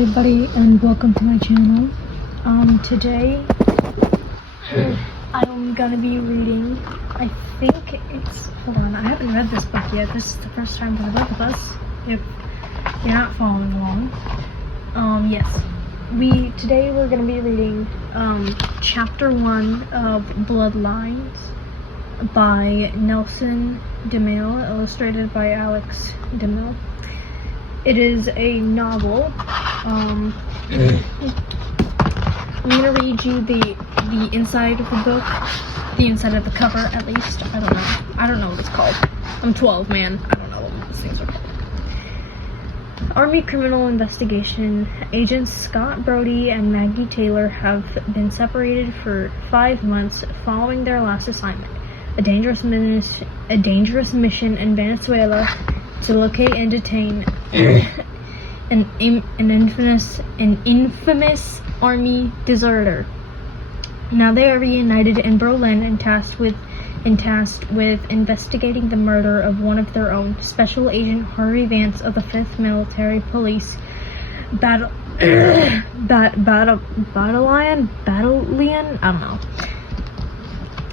everybody, and welcome to my channel. Today I'm gonna be reading, I think it's, hold on, I haven't read this book yet. This is the first time for the book with us, if you're not following along. Yes, today we're gonna be reading, chapter 1 of Bloodlines by Nelson DeMille, illustrated by Alex DeMille. It is a novel. I'm gonna read you the inside of the book, the inside of the cover at least. I don't know what it's called. I'm 12, man. I don't know what those things are called. Army Criminal Investigation agents Scott Brody and Maggie Taylor have been separated for 5 months following their last assignment, a dangerous mission in Venezuela to locate and detain an infamous army deserter. Now they are reunited in Berlin and tasked with investigating the murder of one of their own, Special Agent Harvey Vance of the 5th Military Police Battalion, I don't know.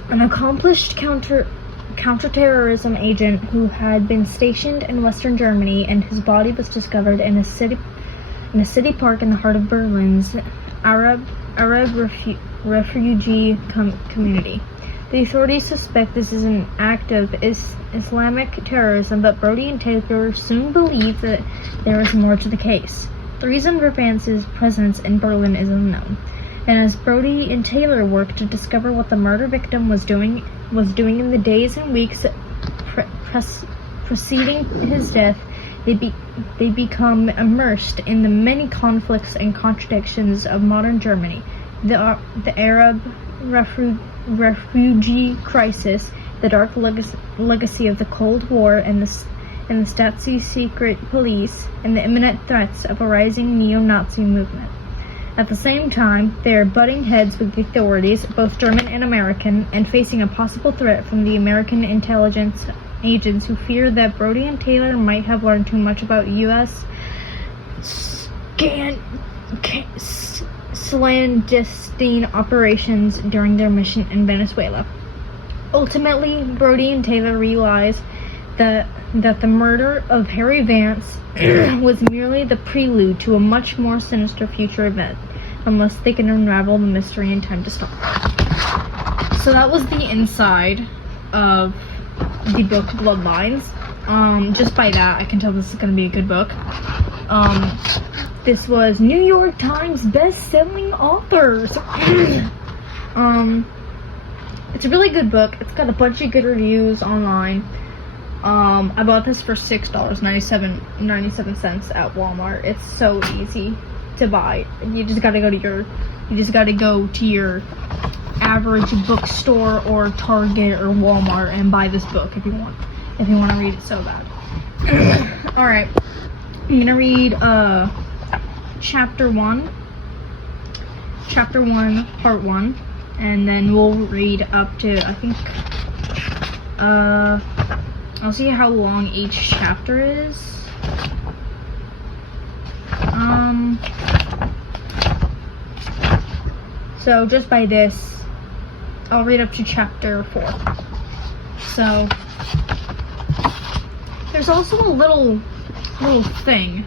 An accomplished counterterrorism agent who had been stationed in Western Germany, and his body was discovered in a city park in the heart of Berlin's Arab refugee community. The authorities suspect this is an act of Islamic terrorism, but Brody and Taylor soon believe that there is more to the case. The reason for Vance's presence in Berlin is unknown, and as Brody and Taylor work to discover what the murder victim was doing in the days and weeks preceding his death, they become immersed in the many conflicts and contradictions of modern Germany, the Arab refugee crisis, the dark legacy of the Cold War, and the Stasi secret police, and the imminent threats of a rising neo-Nazi movement. At the same time, they are butting heads with the authorities, both German and American, and facing a possible threat from the American intelligence agents who fear that Brody and Taylor might have learned too much about U.S. clandestine operations during their mission in Venezuela. Ultimately, Brody and Taylor realize that the murder of Harry Vance was merely the prelude to a much more sinister future event, unless they can unravel the mystery in time to stop. So that was the inside of the book Bloodlines. Just by that, I can tell this is going to be a good book. This was New York Times best-selling authors. It's a really good book. It's got a bunch of good reviews online. I bought this for $6.97 at Walmart. It's so easy to buy. You just gotta go to your average bookstore or Target or Walmart and buy this book if you want to read it so bad. All right, I'm gonna read chapter 1, part 1, and then we'll read up to, I think, I'll see how long each chapter is. So just by this, I'll read up to chapter 4. So there's also a little thing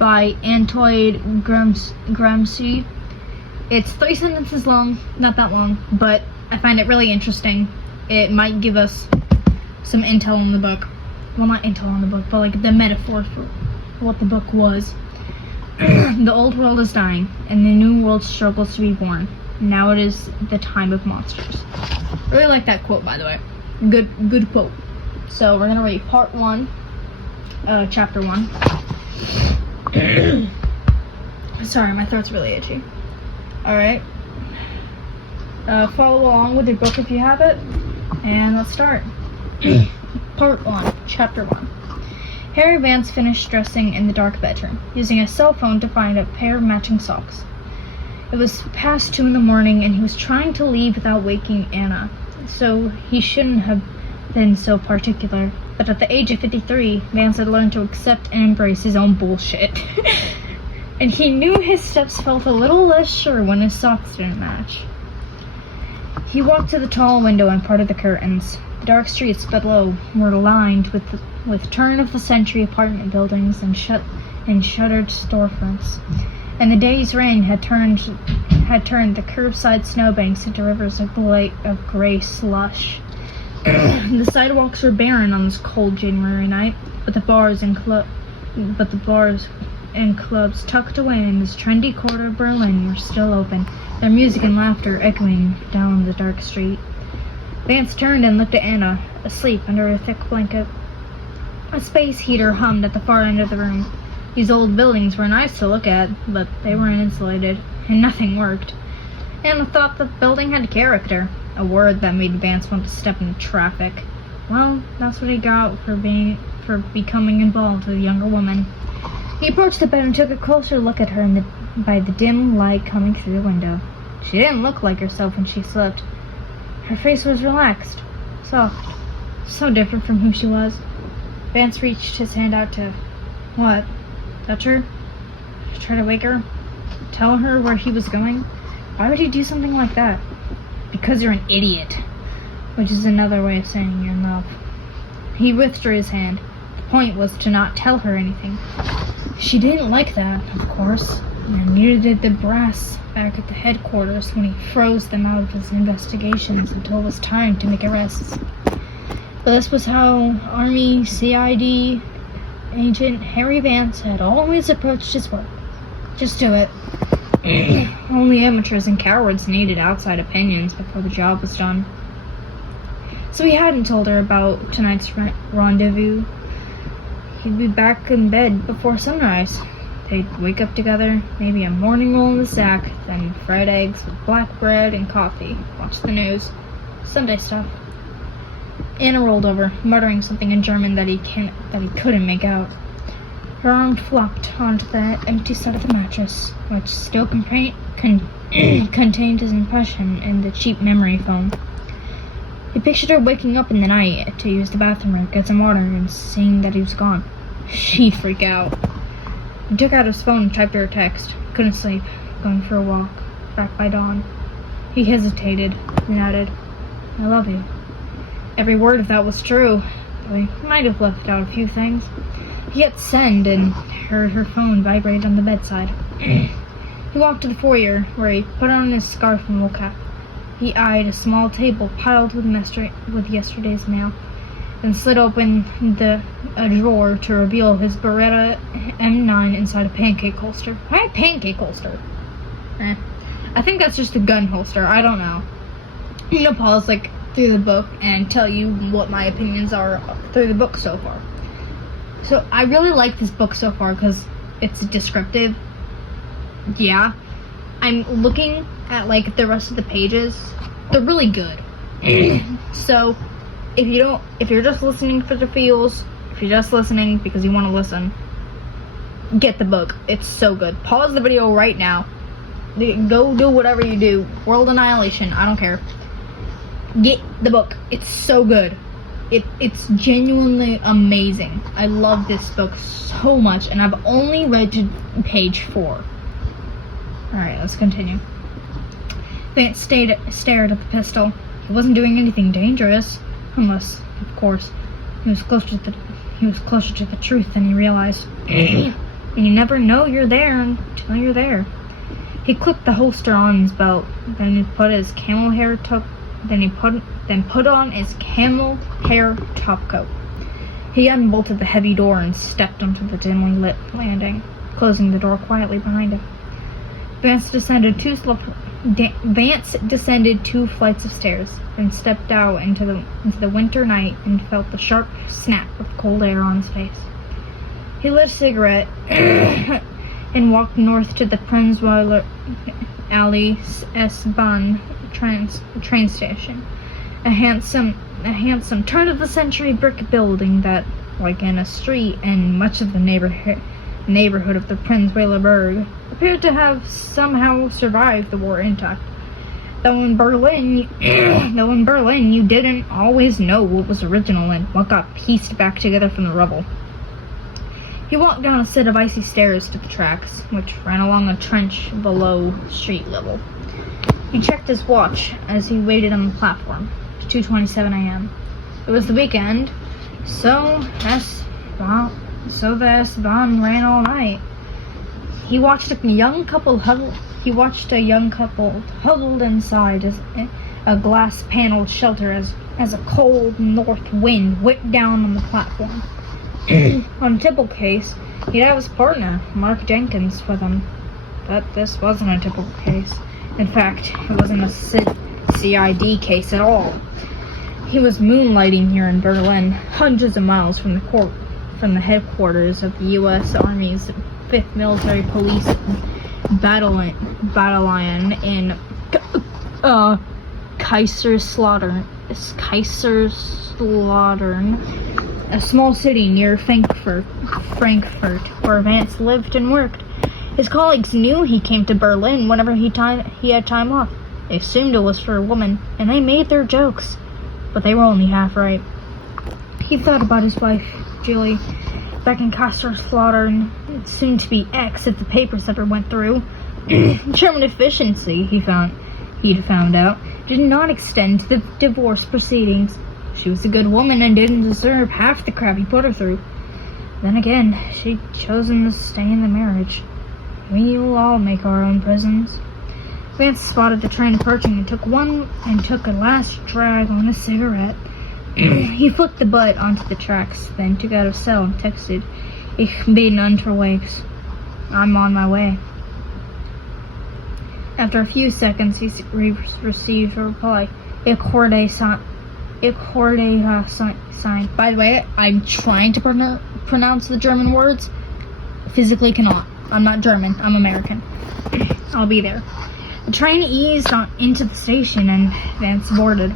by Antoine Gramsci. It's 3 sentences long, not that long, but I find it really interesting. It might give us some intel on the book. Well, not intel on the book, but like the metaphor for what the book was. The old world is dying, and the new world struggles to be born. Now it is the time of monsters. Really like that quote, by the way. Good quote. So we're gonna read part 1, chapter 1. Sorry, my throat's really itchy. Alright. Follow along with your book if you have it, and let's start. Part 1, Chapter 1. Harry Vance finished dressing in the dark bedroom, using a cell phone to find a pair of matching socks. It was past 2 in the morning, and he was trying to leave without waking Anna, so he shouldn't have been so particular. But at the age of 53, Vance had learned to accept and embrace his own bullshit. and he knew his steps felt a little less sure when his socks didn't match. He walked to the tall window and parted the curtains. The dark streets below were lined with turn-of-the-century apartment buildings and shuttered storefronts, and the day's rain had turned the curbside snowbanks into rivers of gray slush. The sidewalks were barren on this cold January night, but the bars and clubs tucked away in this trendy quarter of Berlin were still open, their music and laughter echoing down the dark street. Vance turned and looked at Anna, asleep under a thick blanket. A space heater hummed at the far end of the room. These old buildings were nice to look at, but they weren't insulated, and nothing worked. Anna thought the building had character, a word that made Vance want to step into traffic. Well, that's what he got for becoming involved with a younger woman. He approached the bed and took a closer look at her by the dim light coming through the window. She didn't look like herself when she slept. Her face was relaxed, soft, so different from who she was. Vance reached his hand out to... What? Touch her? Try to wake her? Tell her where he was going? Why would he do something like that? Because you're an idiot. Which is another way of saying you're in love. He withdrew his hand. The point was to not tell her anything. She didn't like that, of course, and neither did the brass back at the headquarters when he froze them out of his investigations until it was time to make arrests. But this was how Army CID agent Harry Vance had always approached his work. Just do it. Only amateurs and cowards needed outside opinions before the job was done. So he hadn't told her about tonight's rendezvous. He'd be back in bed before sunrise. They'd wake up together, maybe a morning roll in the sack, then fried eggs with black bread and coffee. Watch the news. Sunday stuff. Anna rolled over, muttering something in German that he couldn't make out. Her arm flopped onto the empty side of the mattress, which still contained his impression in the cheap memory foam. He pictured her waking up in the night to use the bathroom or get some water and seeing that he was gone. She'd freak out. He took out his phone and typed her a text. Couldn't sleep. Going for a walk. Back by dawn. He hesitated and added, I love you. Every word of that was true, though he might have left out a few things. He hit send and heard her phone vibrate on the bedside. He walked to the foyer, where he put on his scarf and woke up. He eyed a small table piled with yesterday's mail, then slid open a drawer to reveal his Beretta M9 inside a pancake holster. Why a pancake holster? I think that's just a gun holster. I don't know. I'm gonna pause through the book and tell you what my opinions are through the book so far. So I really like this book so far because it's descriptive. Yeah. I'm looking at the rest of the pages. They're really good. So if you're just listening for the feels, if you're just listening because you want to listen, get the book. It's so good. Pause the video right now. Go do whatever you do. World Annihilation, I don't care. Get the book. It's so good. It's genuinely amazing. I love this book so much, and I've only read to page 4. Alright, let's continue. Vance stared at the pistol. He wasn't doing anything dangerous, unless, of course, he was closer to the truth than he realized. And you never know you're there until you're there. He clipped the holster on his belt, then he put his camel hair top. Then put on his camel hair topcoat. He unbolted the heavy door and stepped onto the dimly lit landing, closing the door quietly behind him. Vance descended 2 flights of stairs, then stepped out into the winter night and felt the sharp snap of cold air on his face. He lit a cigarette and walked north to the Prenzweiler Alley S-Bahn train station. A handsome turn-of-the-century brick building that, like in a street and much of the neighborhood of the Prenzweiler Berg, appeared to have somehow survived the war intact. Though in Berlin you didn't always know what was original and what got pieced back together from the rubble. He walked down a set of icy stairs to the tracks, which ran along a trench below street level. He checked his watch as he waited on the platform. 2:27 a.m. It was the weekend, so the S-Bahn ran all night. He watched a young couple huddled inside a glass-paneled shelter as a cold north wind whipped down on the platform. On a typical case, he'd have his partner, Mark Jenkins, with him. But this wasn't a typical case. In fact, it wasn't a CID case at all. He was moonlighting here in Berlin, hundreds of miles from the headquarters of the U.S. Army's 5th Military Police Battalion in Kaiserslautern, a small city near Frankfurt, where Vance lived and worked. His colleagues knew he came to Berlin whenever he had time off. They assumed it was for a woman, and they made their jokes, but they were only half right. He thought about his wife, Julie, back in Kaiserslautern, soon to be X if the papers ever went through. German efficiency, he'd found out, did not extend to the divorce proceedings. She was a good woman and didn't deserve half the crap he put her through. Then again, she'd chosen to stay in the marriage. We'll all make our own prisons. Vance spotted the train approaching and took a last drag on a cigarette. He flicked the butt onto the tracks, then took out his cell and texted, "Ich bin unterwegs." I'm on my way. After a few seconds, he received a reply. Ich werde sein. By the way, I'm trying to pronounce the German words. Physically cannot. I'm not German. I'm American. I'll be there. The train eased into the station and Vance boarded.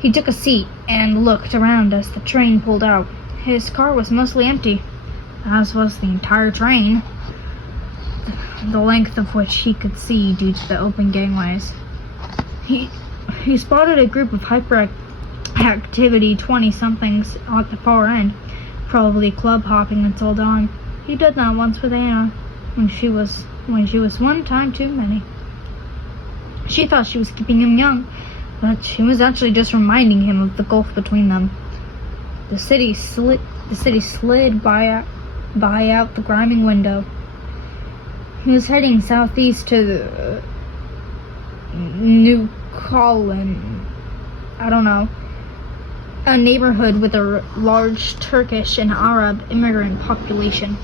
He took a seat and looked around as the train pulled out. His car was mostly empty, as was the entire train, the length of which he could see due to the open gangways. He spotted a group of hyperactivity 20-somethings at the far end, probably club hopping until dawn. He did that once with Anna, when she was one time too many. She thought she was keeping him young, but she was actually just reminding him of the gulf between them. The city slid by out the grimy window. He was heading southeast to New Colin, a neighborhood with a large Turkish and Arab immigrant population,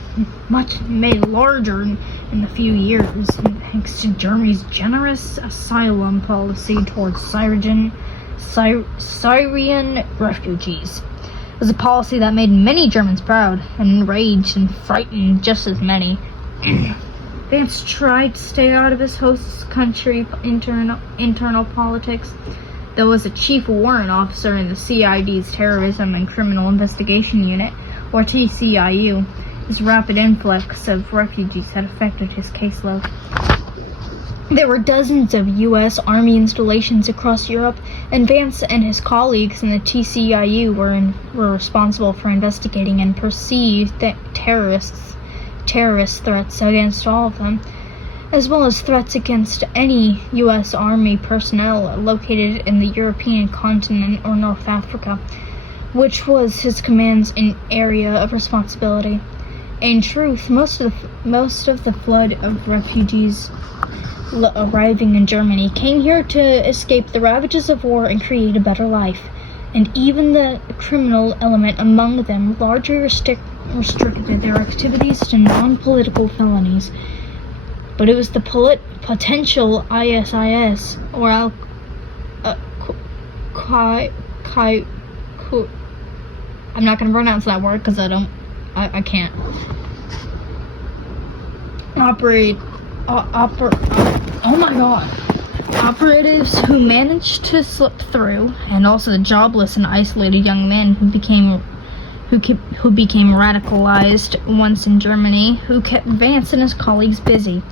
much made larger in a few years thanks to Germany's generous asylum policy towards Syrian refugees. It was a policy that made many Germans proud and enraged and frightened just as many. Vance tried to stay out of his host's country internal politics. There was a chief warrant officer in the CID's Terrorism and Criminal Investigation Unit, or TCIU. His rapid influx of refugees had affected his caseload. There were dozens of U.S. Army installations across Europe, and Vance and his colleagues in the TCIU were responsible for investigating and perceived terrorist threats against all of them, as well as threats against any U.S. Army personnel located in the European continent or North Africa, which was his command's area of responsibility. In truth, most of the flood of refugees arriving in Germany came here to escape the ravages of war and create a better life, and even the criminal element among them largely restricted their activities to non-political felonies. But it was the potential ISIS, or I'm not going to pronounce that word because I can't. Operatives who managed to slip through, and also the jobless and isolated young men who became radicalized once in Germany, who kept Vance and his colleagues busy.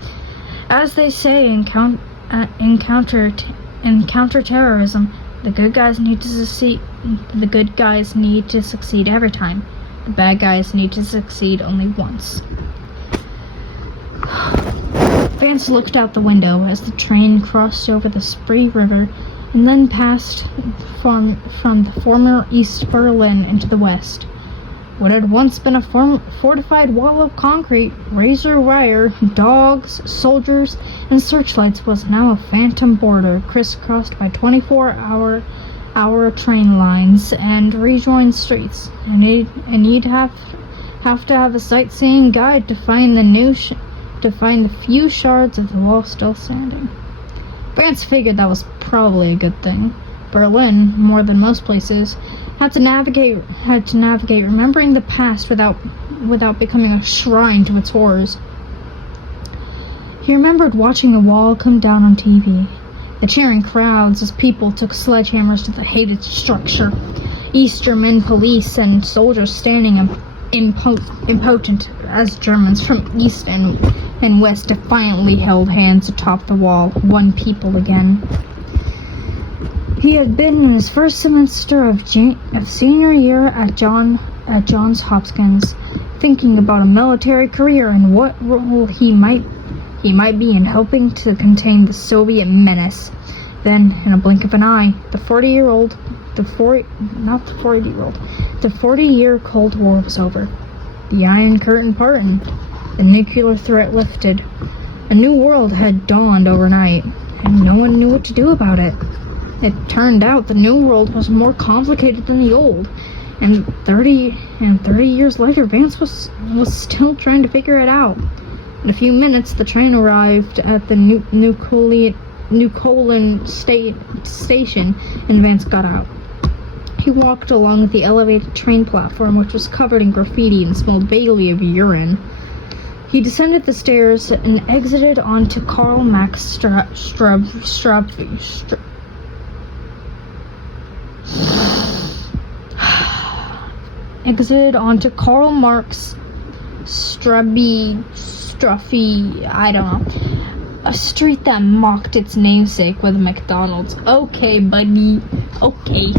As they say in counterterrorism, the good guys need to succeed every time. The bad guys need to succeed only once. Vance looked out the window as the train crossed over the Spree River and then passed from the former East Berlin into the west. What had once been a fortified wall of concrete, razor wire, dogs, soldiers, and searchlights was now a phantom border crisscrossed by 24-hour train lines and rejoined streets. And you'd have to have a sightseeing guide to find the few shards of the wall still standing. Vance figured that was probably a good thing. Berlin, more than most places, had to navigate remembering the past without becoming a shrine to its horrors. He remembered watching the wall come down on TV, the cheering crowds as people took sledgehammers to the hated structure, East German police and soldiers standing impotent as Germans from East and West defiantly held hands atop the wall, one people again. He had been in his first semester of senior year at Johns Hopkins, thinking about a military career and what role he might be in helping to contain the Soviet menace. Then, in a blink of an eye, the 40-year Cold War was over. The Iron Curtain parted. The nuclear threat lifted. A new world had dawned overnight, and no one knew what to do about it. It turned out the new world was more complicated than the old, and 30 years later, Vance was still trying to figure it out. In a few minutes, the train arrived at the New Colon station, and Vance got out. He walked along the elevated train platform, which was covered in graffiti and smelled vaguely of urine. He descended the stairs and exited onto Karl Marx I don't know, a street that mocked its namesake with McDonald's. Okay, buddy, okay.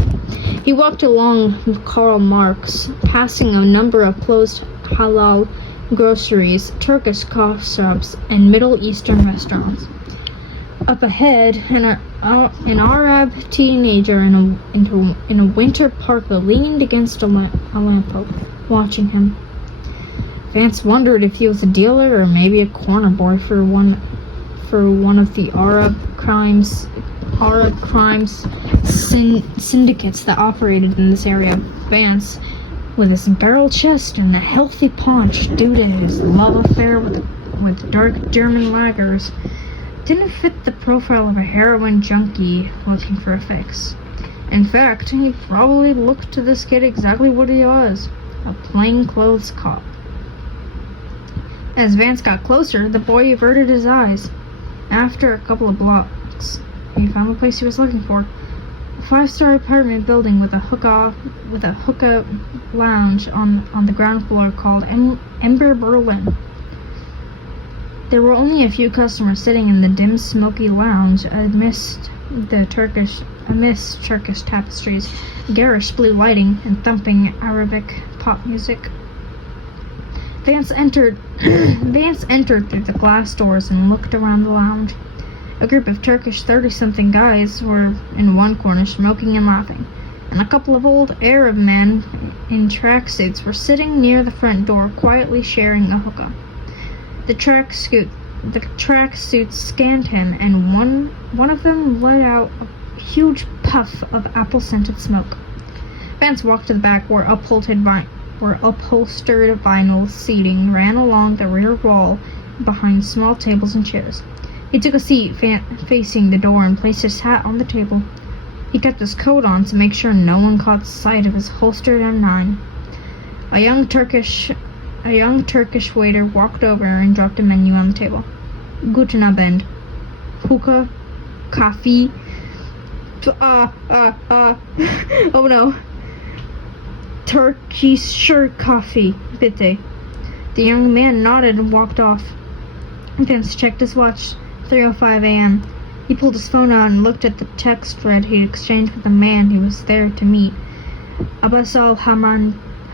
He walked along Karl Marx, passing a number of closed halal groceries, Turkish coffee shops, and Middle Eastern restaurants. Up ahead, an Arab teenager in a winter parka leaned against a lamppost, watching him. Vance wondered if he was a dealer or maybe a corner boy for one of the Arab crimes syndicates that operated in this area. Vance, with his barrel chest and a healthy paunch due to his love affair with dark German lagers, didn't fit the profile of a heroin junkie looking for a fix. In fact, he probably looked to this kid exactly what he was, a plainclothes cop. As Vance got closer, the boy averted his eyes. After a couple of blocks, he found the place he was looking for. A 5-star apartment building with a hookah lounge on the ground floor called Ember Berlin. There were only a few customers sitting in the dim, smoky lounge amidst Turkish tapestries, garish blue lighting, and thumping Arabic pop music. Vance entered through the glass doors and looked around the lounge. A group of Turkish 30-something guys were in one corner smoking and laughing, and a couple of old Arab men in tracksuits were sitting near the front door quietly sharing a hookah. The tracksuits scanned him, and one of them let out a huge puff of apple-scented smoke. Vance walked to the back where upholstered vinyl seating ran along the rear wall behind small tables and chairs. He took a seat facing the door and placed his hat on the table. He kept his coat on to make sure no one caught sight of his holstered M9. A young Turkish waiter walked over and dropped a menu on the table. Guten Abend. Hookah, coffee. Oh no. Turkish coffee, bitte. The young man nodded and walked off. Vance checked his watch. 3:05 a.m. He pulled his phone out and looked at the text thread he'd exchanged with the man he was there to meet. Abbas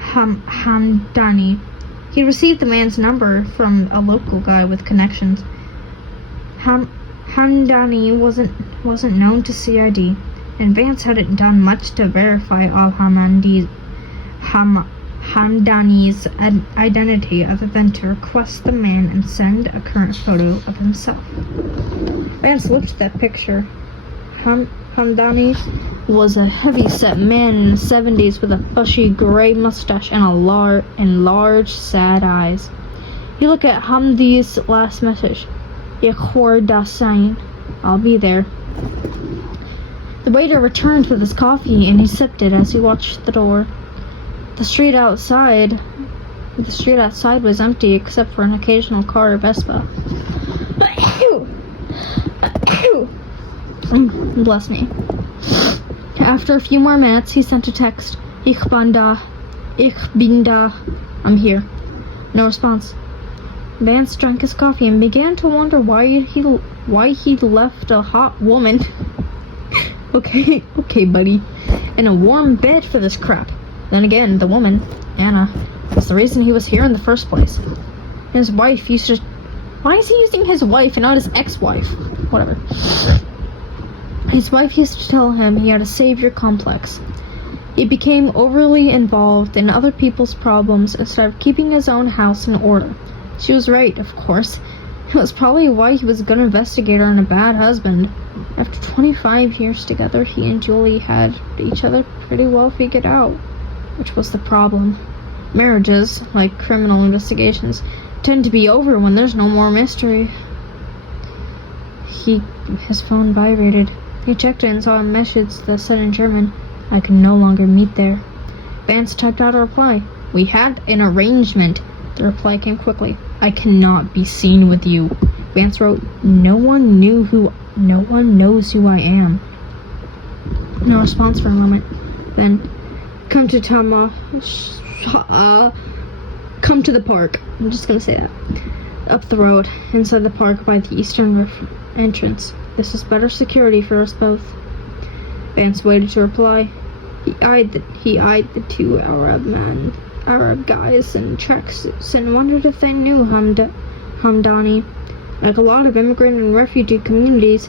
Hamdani. He received the man's number from a local guy with connections. Hamdani wasn't known to CID, and Vance hadn't done much to verify Hamdani's identity other than to request the man and send a current photo of himself. Vance looked at that picture. Hamdani was a heavy-set man in his 70s with a bushy gray mustache and large, sad eyes. He looked at Hamdi's last message. Yakhor Dasain. I'll be there. The waiter returned with his coffee, and he sipped it as he watched the door. The street outside was empty except for an occasional car or Vespa. Bless me. After a few more minutes, he sent a text. Ich bin da. I'm here. No response. Vance drank his coffee and began to wonder why he'd left a hot woman okay, buddy, in a warm bed for this crap. Then again, the woman, Anna, was the reason he was here in the first place. His wife used to... Why is he using his wife and not his ex-wife? Whatever. His wife used to tell him he had a savior complex. He became overly involved in other people's problems instead of keeping his own house in order. She was right, of course. It was probably why he was a good investigator and a bad husband. After 25 years together, he and Julie had each other pretty well figured out. Which was the problem. Marriages, like criminal investigations, tend to be over when there's no more mystery. His phone vibrated. He checked it and saw a message that said in German, I can no longer meet there. Vance typed out a reply. We had an arrangement. The reply came quickly. I cannot be seen with you. Vance wrote, No one knows who I am. No response for a moment. Then, come to the park. I'm just gonna say that. Up the road, inside the park by the eastern entrance. This is better security for us both. Vance waited to reply. He eyed the two Arab guys in tracksuits and wondered if they knew Hamdani. Like a lot of immigrant and refugee communities,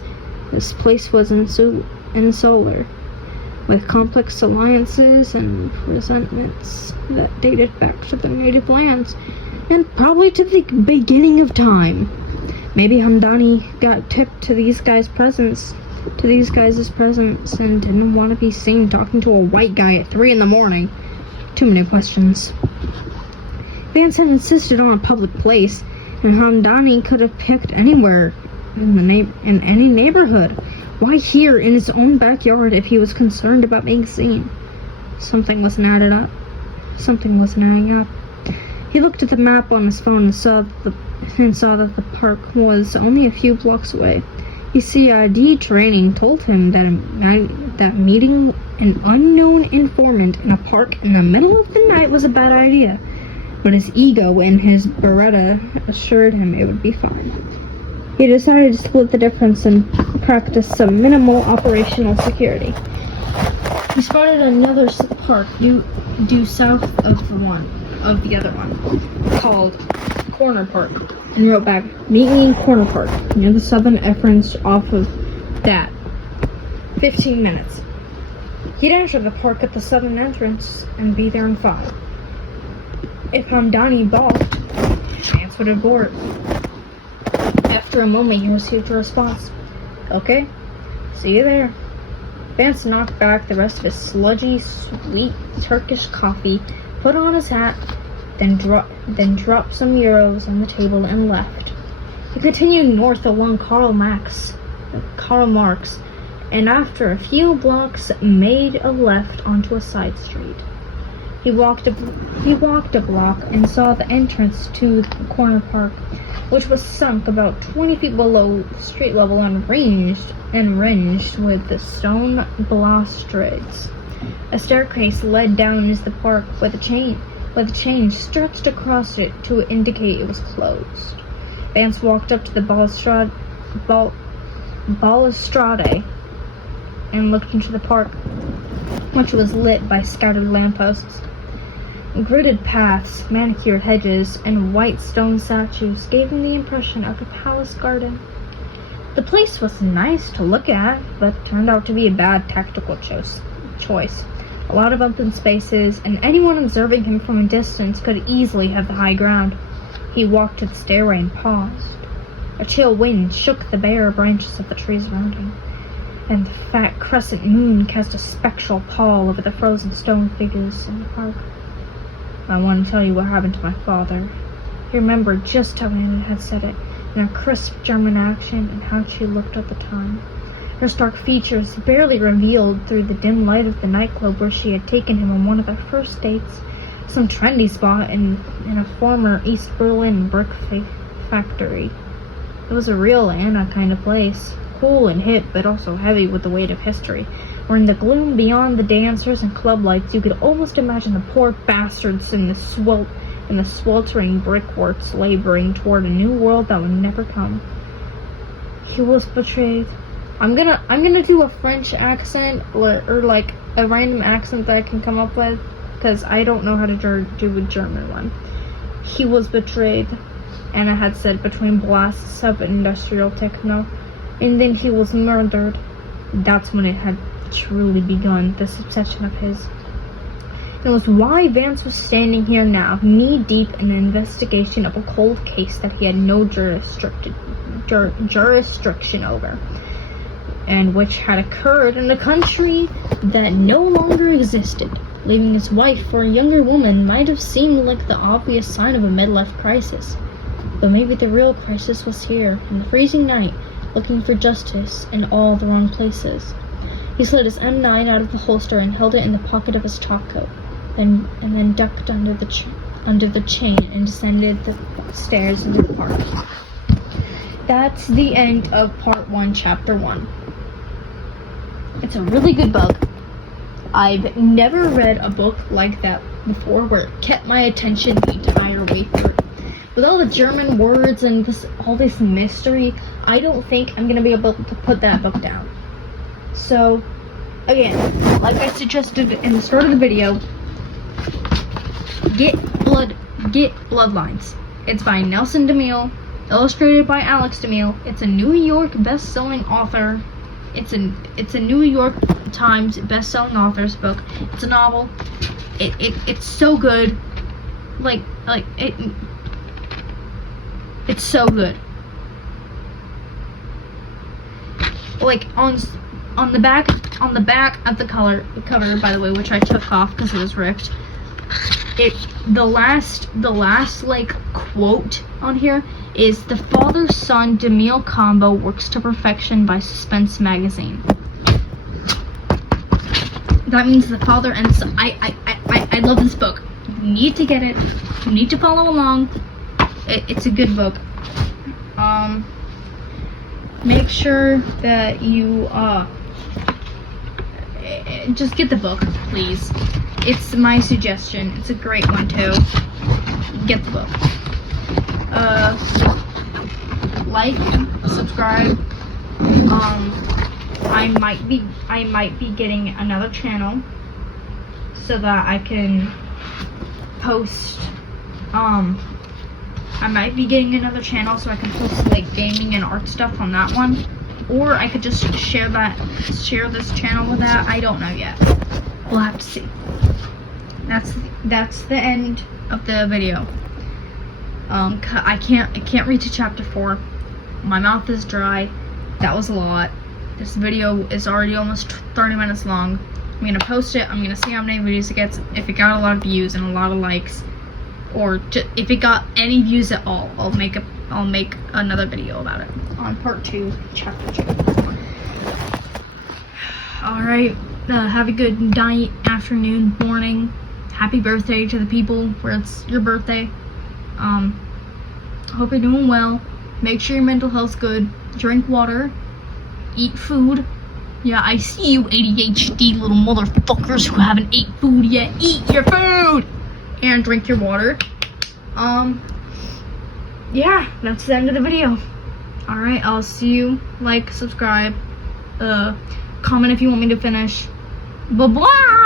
this place was insular, with complex alliances and resentments that dated back to their native lands, and probably to the beginning of time. Maybe Hamdani got tipped to these guys' presence, and didn't want to be seen talking to a white guy at 3 a.m. Too many questions. Vance had insisted on a public place, and Hamdani could have picked anywhere in any neighborhood. Why here in his own backyard if he was concerned about being seen? Something wasn't adding up. He looked at the map on his phone and saw that the park was only a few blocks away. His CID training told him that meeting an unknown informant in a park in the middle of the night was a bad idea, but his ego and his Beretta assured him it would be fine. He decided to split the difference and practice some minimal operational security. He spotted another park due south of the other one, called Corner Park, and wrote back, meet me in Corner Park, near the southern entrance off of that. 15 minutes. He'd enter the park at the southern entrance and be there in 5. If Hamdani balked, Vance would abort. After a moment, he received a response. Okay, see you there. Vance knocked back the rest of his sludgy, sweet Turkish coffee, put on his hat, then dropped some euros on the table and left. He continued north along Karl Marx, and after a few blocks made a left onto a side street. He walked a block and saw the entrance to the Corner Park, which was sunk about 20 feet below street level and ringed with the stone balustrades. A staircase led down into the park with a chain stretched across it to indicate it was closed. Vance walked up to the balustrade and looked into the park, which was lit by scattered lampposts. He saw a man standing on the Gridded paths, manicured hedges, and white stone statues gave him the impression of a palace garden. The place was nice to look at, but turned out to be a bad tactical choice. A lot of open spaces, and anyone observing him from a distance could easily have the high ground. He walked to the stairway and paused. A chill wind shook the bare branches of the trees around him, and the fat crescent moon cast a spectral pall over the frozen stone figures in the park. I want to tell you what happened to my father. He remembered just how Anna had said it, in a crisp German accent, and how she looked at the time. Her stark features barely revealed through the dim light of the nightclub where she had taken him on one of their first dates, some trendy spot in a former East Berlin brick factory. It was a real Anna kind of place, cool and hip, but also heavy with the weight of history, where in the gloom beyond the dancers and club lights you could almost imagine the poor bastards in the sweltering brickworks laboring toward a new world that would never come. He was betrayed. I'm gonna do a French accent or like a random accent that I can come up with, because I don't know how to do a German one. He was betrayed, Anna had said between blasts of industrial techno, and then he was murdered. That's when it had truly begun, this obsession of his. It was why Vance was standing here now, knee-deep in an investigation of a cold case that he had no jurisdiction over, and which had occurred in a country that no longer existed. Leaving his wife for a younger woman might have seemed like the obvious sign of a midlife crisis, but maybe the real crisis was here, in the freezing night, looking for justice in all the wrong places. He slid his M9 out of the holster and held it in the pocket of his top coat, then ducked under the chain and descended the stairs into the park. That's the end of part 1, chapter 1. It's a really good book. I've never read a book like that before where it kept my attention the entire way through. With all the German words and all this mystery, I don't think I'm going to be able to put that book down. So, again, like I suggested in the start of the video, get Bloodlines. It's by Nelson DeMille, illustrated by Alex DeMille. It's a New York best-selling author. It's a New York Times best-selling author's book. It's a novel. It's so good. It's so good. Like on the back of the cover, by the way, which I took off because it was ripped. The last like quote on here is the father-son DeMille combo works to perfection by Suspense magazine. That means the father and son. I love this book. You need to get it. You need to follow along. It's a good book. Make sure that you just get the book, please. It's my suggestion. It's a great one too. Get the book. Like, subscribe. I might be getting another channel so that I can post. I might be getting another channel so I can post like gaming and art stuff on that one, or I could just share this channel with that. I don't know yet. We'll have to see. That's the end of the video. I can't read to chapter 4. My mouth is dry. That was a lot. This video is already almost 30 minutes long. I'm gonna post it. I'm gonna see how many views it gets. If it got a lot of views and a lot of likes, or if it got any views at all, I'll make another video about it on part 2, chapter 2. All right. Have a good night, afternoon, morning. Happy birthday to the people where it's your birthday. Hope you're doing well. Make sure your mental health's good. Drink water. Eat food. Yeah, I see you ADHD little motherfuckers who haven't ate food yet. Eat your food! And drink your water. Yeah, that's the end of the video. Alright, I'll see you. Like, subscribe. Comment if you want me to finish. Bye-bye!